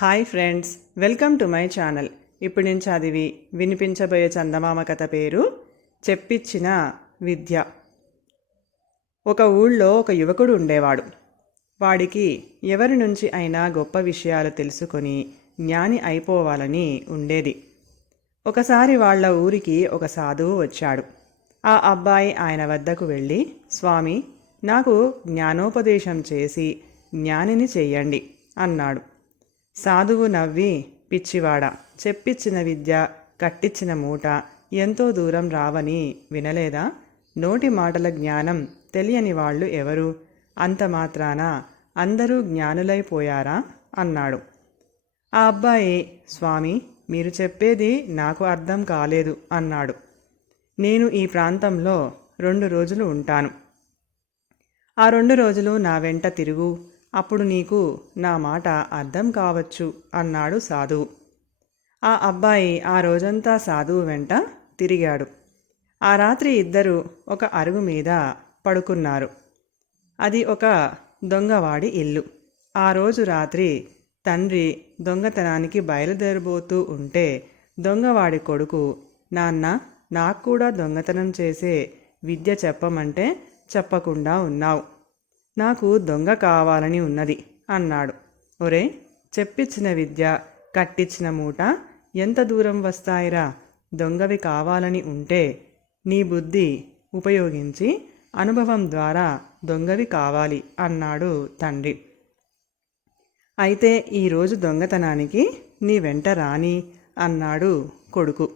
Hi friends welcome to my channel. ఇప్పుడు నేను చదివి వినిపించబోయే చందమామ కథ పేరు చెప్పిచ్చిన విద్య. ఒక ఊళ్ళో ఒక యువకుడు ఉండేవాడు. వాడికి ఎవరి నుంచి అయినా గొప్ప విషయాలు తెలుసుకొని జ్ఞాని అయిపోవాలని ఉండేది. ఒకసారి వాళ్ళ ఊరికి ఒక సాధువు వచ్చాడు. ఆ అబ్బాయి ఆయన వద్దకు వెళ్ళి స్వామి నాకు జ్ఞానోపదేశం చేసి జ్ఞానిని చెయ్యండి అన్నాడు. సాధువు నవ్వి పిచ్చివాడ చెప్పిచ్చిన విద్య కట్టించిన మూట ఎంతో దూరం రావని వినలేదా? నోటి మాటల జ్ఞానం తెలియని వాళ్ళు ఎవరు? అంత మాత్రాన అందరూ జ్ఞానులైపోయారా అన్నాడు. ఆ అబ్బాయి స్వామి మీరు చెప్పేది నాకు అర్థం కాలేదు అన్నాడు. నేను ఈ ప్రాంతంలో రెండు రోజులు ఉంటాను. ఆ రెండు రోజులు నా వెంట తిరుగు. అప్పుడు నీకు నా మాట అర్థం కావచ్చు అన్నాడు సాధువు. ఆ అబ్బాయి ఆ రోజంతా సాధువు వెంట తిరిగాడు. ఆ రాత్రి ఇద్దరు ఒక అరుగు మీద పడుకున్నారు. అది ఒక దొంగవాడి ఇల్లు. ఆ రోజు రాత్రి తండ్రి దొంగతనానికి బయలుదేరబోతూ ఉంటే దొంగవాడి కొడుకు నాన్న నాకు కూడా దొంగతనం చేసే విద్య చెప్పమంటే చెప్పకుండా ఉన్నావు. నాకు దొంగ కావాలని ఉన్నది అన్నాడు. ఒరే చెప్పిచ్చిన విద్య కట్టించిన మూట ఎంత దూరం వస్తాయిరా? దొంగవి కావాలని ఉంటే నీ బుద్ధి ఉపయోగించి అనుభవం ద్వారా దొంగవి కావాలి అన్నాడు తండ్రి. అయితే ఈరోజు దొంగతనానికి నీ వెంట రాని అన్నాడు కొడుకు.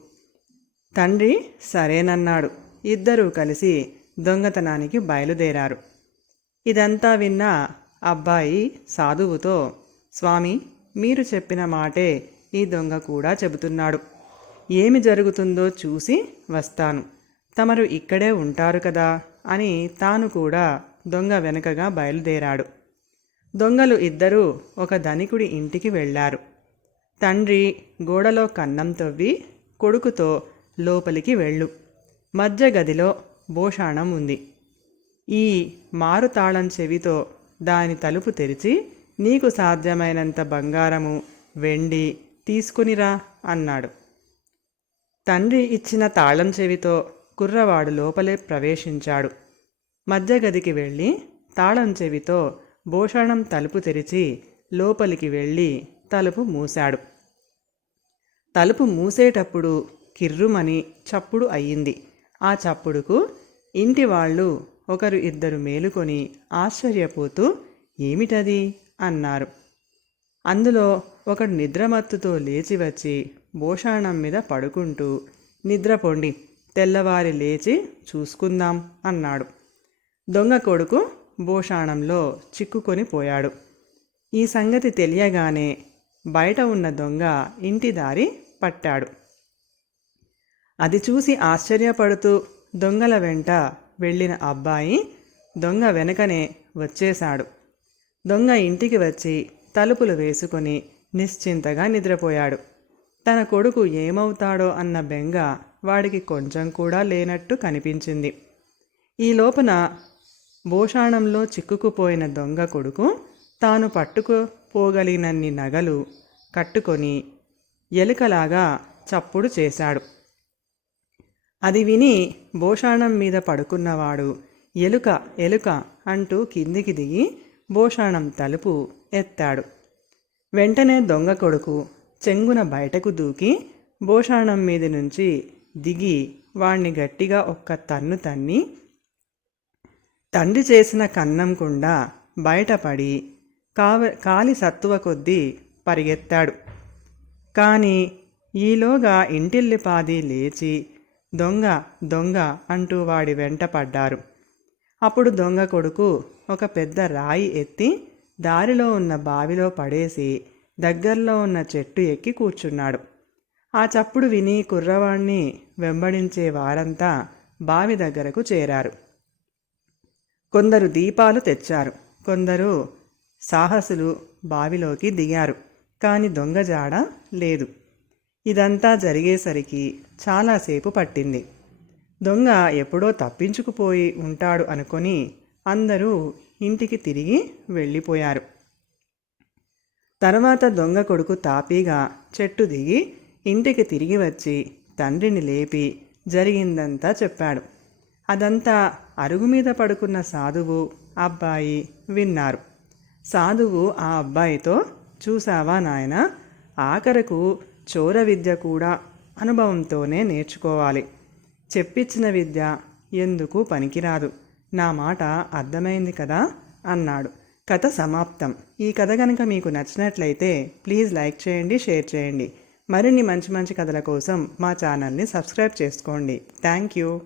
తండ్రి సరేనన్నాడు. ఇద్దరూ కలిసి దొంగతనానికి బయలుదేరారు. ఇదంతా విన్న అబ్బాయి సాధువుతో స్వామి మీరు చెప్పిన మాటే ఈ దొంగ కూడా చెబుతున్నాడు. ఏమి జరుగుతుందో చూసి వస్తాను. తమరు ఇక్కడే ఉంటారు కదా అని తాను కూడా దొంగ వెనుకగా బయలుదేరాడు. దొంగలు ఇద్దరూ ఒక ధనికుడి ఇంటికి వెళ్ళారు. తండ్రి గోడలో కన్నం తవ్వి కొడుకుతో లోపలికి వెళ్ళు. మధ్య గదిలో భోషాణం ఉంది. ఈ మారుతాళం చెవితో దాని తలుపు తెరిచి నీకు సాధ్యమైనంత బంగారము వెండి తీసుకునిరా అన్నాడు. తండ్రి ఇచ్చిన తాళం చెవితో కుర్రవాడు లోపలే ప్రవేశించాడు. మధ్య గదికి వెళ్ళి తాళం చెవితో భూషణం తలుపు తెరిచి లోపలికి వెళ్ళి తలుపు మూశాడు. తలుపు మూసేటప్పుడు కిర్రుమని చప్పుడు అయ్యింది. ఆ చప్పుడుకు ఇంటి వాళ్ళు ఒకరు ఇద్దరు మేలుకొని ఆశ్చర్యపోతూ ఏమిటది? అన్నారు. అందులో ఒకడు నిద్రమత్తుతో లేచి వచ్చి భూషాణం మీద పడుకుంటూ నిద్రపోండి తెల్లవారి లేచి చూసుకుందాం అన్నాడు. దొంగ కొడుకు భూషాణంలో చిక్కుకొని పోయాడు. ఈ సంగతి తెలియగానే బయట ఉన్న దొంగ ఇంటి దారి పట్టాడు. అది చూసి ఆశ్చర్యపడుతూ దొంగల వెంట వెళ్ళిన అబ్బాయి దొంగ వెనకనే వచ్చేశాడు. దొంగ ఇంటికి వచ్చి తలుపులు వేసుకొని నిశ్చింతగా నిద్రపోయాడు. తన కొడుకు ఏమవుతాడో అన్న బెంగ వాడికి కొంచెం కూడా లేనట్టు కనిపించింది. ఈ లోపన భూషాణంలో చిక్కుకుపోయిన దొంగ కొడుకు తాను పట్టుకుపోగలిగినన్ని నగలు కట్టుకొని ఎలుకలాగా చప్పుడు చేశాడు. అది విని భోషాణం మీద పడుకున్నవాడు ఎలుక ఎలుక అంటూ కిందికి దిగి భోషాణం తలుపు ఎత్తాడు. వెంటనే దొంగ కొడుకు చెంగున బయటకు దూకి భోషాణం మీద నుంచి దిగి వాణ్ణి గట్టిగా ఒక్క తన్ను తన్ని తండ్రి చేసిన కన్నం కుండా బయటపడి కావ కాలి సత్తువ కొద్దీ పరిగెత్తాడు. కానీ ఈలోగా ఇంటిల్లిపాది లేచి దొంగ దొంగ అంటూ వాడి వెంట పడ్డారు. అప్పుడు దొంగ కొడుకు ఒక పెద్ద రాయి ఎత్తి దారిలో ఉన్న బావిలో పడేసి దగ్గరలో ఉన్న చెట్టు ఎక్కి కూర్చున్నాడు. ఆ చప్పుడు విని కుర్రవాణ్ణి వెంబడించే వారంతా బావి దగ్గరకు చేరారు. కొందరు దీపాలు తెచ్చారు. కొందరు సాహసులు బావిలోకి దిగారు. కాని దొంగ జాడ లేదు. ఇదంతా జరిగేసరికి చాలాసేపు పట్టింది. దొంగ ఎప్పుడో తప్పించుకుపోయి ఉంటాడు అనుకొని అందరూ ఇంటికి తిరిగి వెళ్ళిపోయారు. తర్వాత దొంగ కొడుకు తాపీగా చెట్టు దిగి ఇంటికి తిరిగి వచ్చి తండ్రిని లేపి జరిగిందంతా చెప్పాడు. అదంతా అరుగు మీద పడుకున్న సాధువు అబ్బాయి విన్నారు. సాధువు ఆ అబ్బాయితో చూసావా నాయన ఆఖరకు చోర విద్య కూడా అనుభవంతోనే నేర్చుకోవాలి. చెప్పిచ్చిన విద్య ఎందుకు పనికిరాదు? నా మాట అర్థమైంది కదా? అన్నాడు. కథ సమాప్తం. ఈ కథ కనుక మీకు నచ్చినట్లయితే ప్లీజ్ లైక్ చేయండి షేర్ చేయండి. మరిన్ని మంచి మంచి కథల కోసం మా ఛానల్ని సబ్స్క్రైబ్ చేసుకోండి. Thank you.